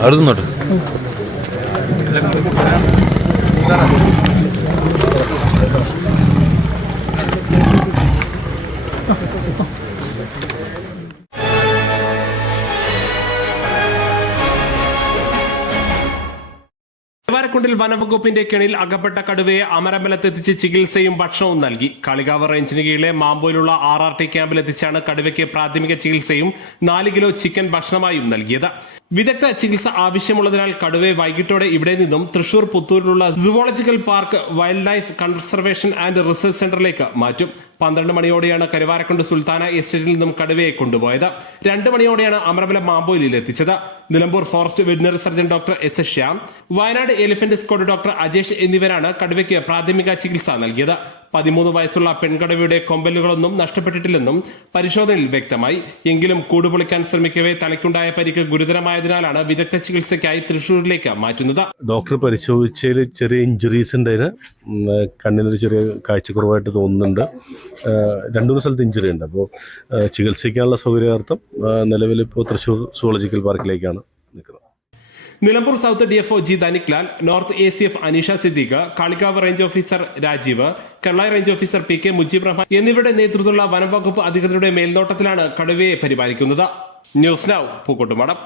അവിടെ നിന്നോട്ടെ കരുവാരക്കുണ്ടിൽ വനവകുപ്പിന്റെ കെണിയിൽ അകപ്പെട്ട കടുവയെ അമരമ്പലത്തെത്തിച്ച് ചികിത്സയും ഭക്ഷണവും നൽകി. കളികാവ് റേഞ്ചിന് കീഴിലെ മാമ്പോയിലുള്ള ആർ ആർ ടി ക്യാമ്പിലെത്തിച്ചാണ് കടുവയ്ക്ക് പ്രാഥമിക ചികിത്സയും നാല് കിലോ ചിക്കൻ ഭക്ഷണമായും നൽകിയത്. വിദഗ്ധ ചികിത്സ ആവശ്യമുള്ളതിനാൽ കടുവയെ വൈകിട്ടോടെ ഇവിടെ നിന്നും Thrissur പുത്തൂരിലുള്ള zoological park wildlife conservation and research സെന്ററിലേക്ക് മാറ്റും. പന്ത്രണ്ട് മണിയോടെയാണ് കരുവാരക്കുണ്ട് സുൽത്താന എസ്റ്റേറ്റിൽ നിന്നും കടുവയെ കൊണ്ടുപോയത്. രണ്ട് മണിയോടെയാണ് അമരബലം മാമ്പോയിലിൽ എത്തിച്ചത്. Nilambur forest veterinary surgeon doctor S S Shyam Wayanad elephant squad doctor Ajesh എന്നിവരാണ് കടുവയ്ക്ക് പ്രാഥമിക ചികിത്സ നൽകിയത്. പതിമൂന്ന് വയസ്സുള്ള പെൺകടവിയുടെ കൊമ്പലുകളൊന്നും നഷ്ടപ്പെട്ടിട്ടില്ലെന്നും പരിശോധനയിൽ വ്യക്തമായി. എങ്കിലും കൂടുപൊളിക്കാൻ ശ്രമിക്കവേ തലയ്ക്കുണ്ടായ പരിക്ക് ഗുരുതരമായതിനാലാണ് വിദഗ്ധ ചികിത്സയ്ക്കായി തൃശൂരിലേക്ക് മാറ്റുന്നത്. ഡോക്ടർ പരിശോധിച്ചതിൽ ചെറിയ ഇഞ്ചുറീസ് ഉണ്ടായിരുന്നു ഉം, കണ്ണിനൊരു ചെറിയ കാഴ്ചക്കുറവായിട്ട് തോന്നുന്നുണ്ട്. രണ്ടു മൂന്ന് സ്ഥലത്ത് ഇഞ്ചുറി ഉണ്ട്. അപ്പോൾ ചികിത്സിക്കാനുള്ള സൗകര്യാർത്ഥം നിലവിൽ ഇപ്പോൾ തൃശ്ശൂർ സുവോളജിക്കൽ പാർക്കിലേക്കാണ് നിൽക്കുന്നത്. Nilambur south DFO G Dhaniklal north A C F Aneesha Siddique Kalikavu range officer Rajeev Kallayi range officer P K Mujeeb Rahman എന്നിവരുടെ നേതൃത്വത്തിലുള്ള വനംവകുപ്പ് അധികൃതരുടെ മേൽനോട്ടത്തിലാണ് കടുവയെ പരിപാലിക്കുന്നത്. News now പൂക്കോട്ടുമടം